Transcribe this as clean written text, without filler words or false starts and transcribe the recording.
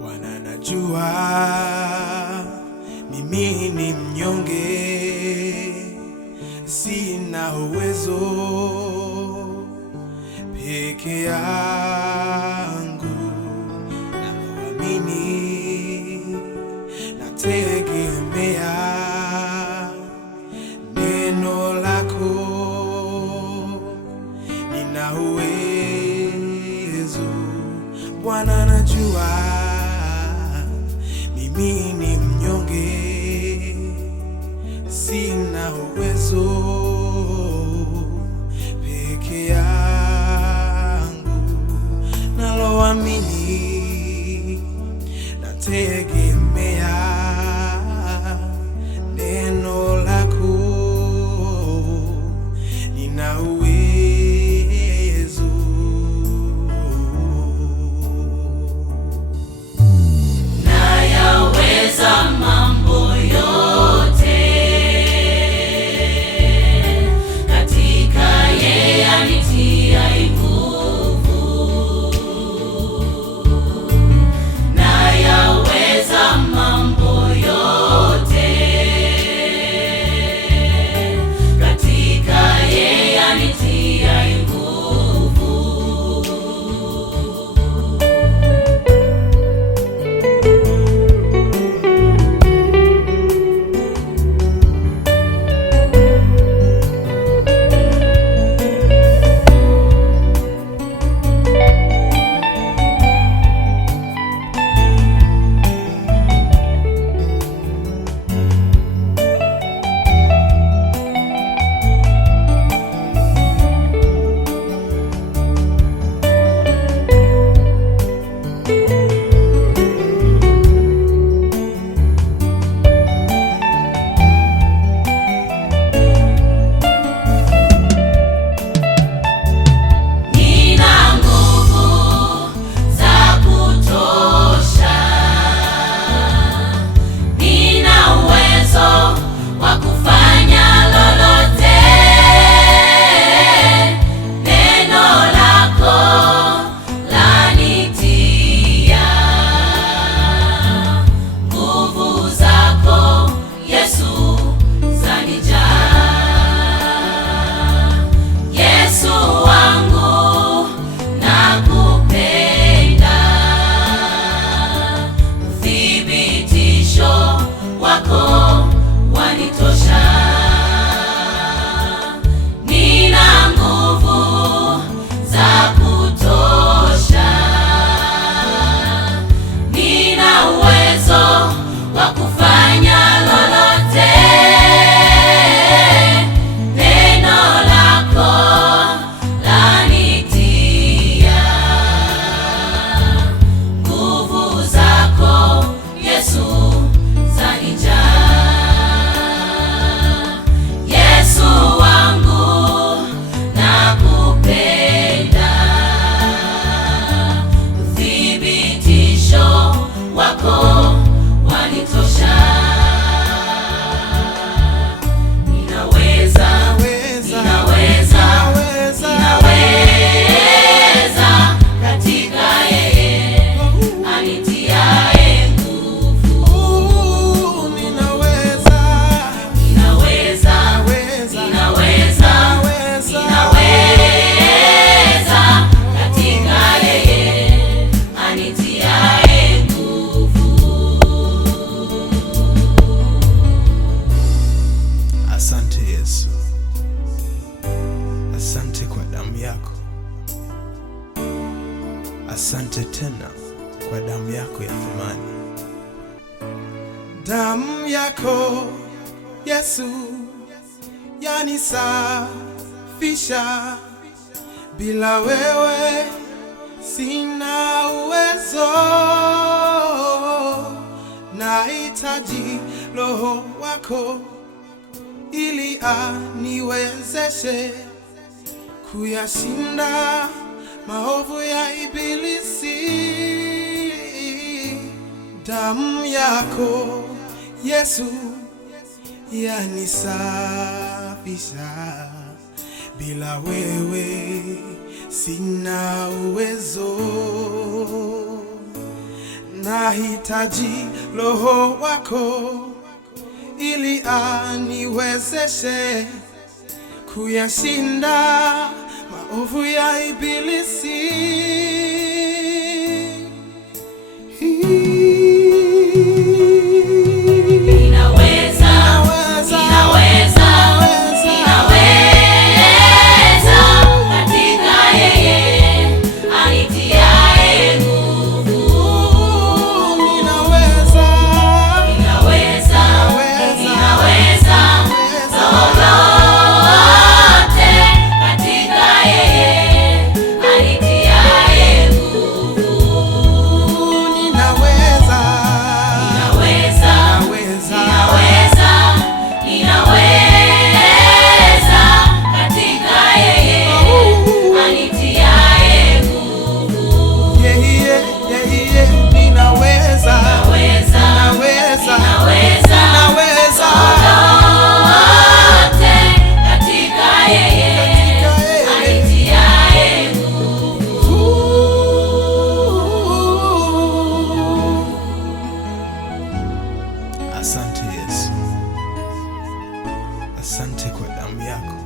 Bwana, najua mimi ni mnyonge, sina uwezo peke yangu, naamini nategemea neno lako, nina uwezo. Bwana, najua mimi ni mnyonge, sina uwezo peke yangu, naloamini nategemea neno lako, nina uwezo. Mambo yote katika yeye anitiaye nguvu, nayaweza mambo yote katika yeye anitiaye nguvu. Asante Yesu. Asante kwa damu yako. Asante tena kwa damu yako ya thamani. Damu yako Yesu yanisafisha. Bila wewe sina uwezo. Nahitaji Roho wako ili aniwezeshe kuyashinda maovu ya ibilisi. Damu yako Yesu yanisafisha. Bila wewe sina uwezo. Nahitaji Roho wako ili aniwezeshe kuyashinda maovu ya ibilisi. Asante Yesu. Asante kwa damu yako.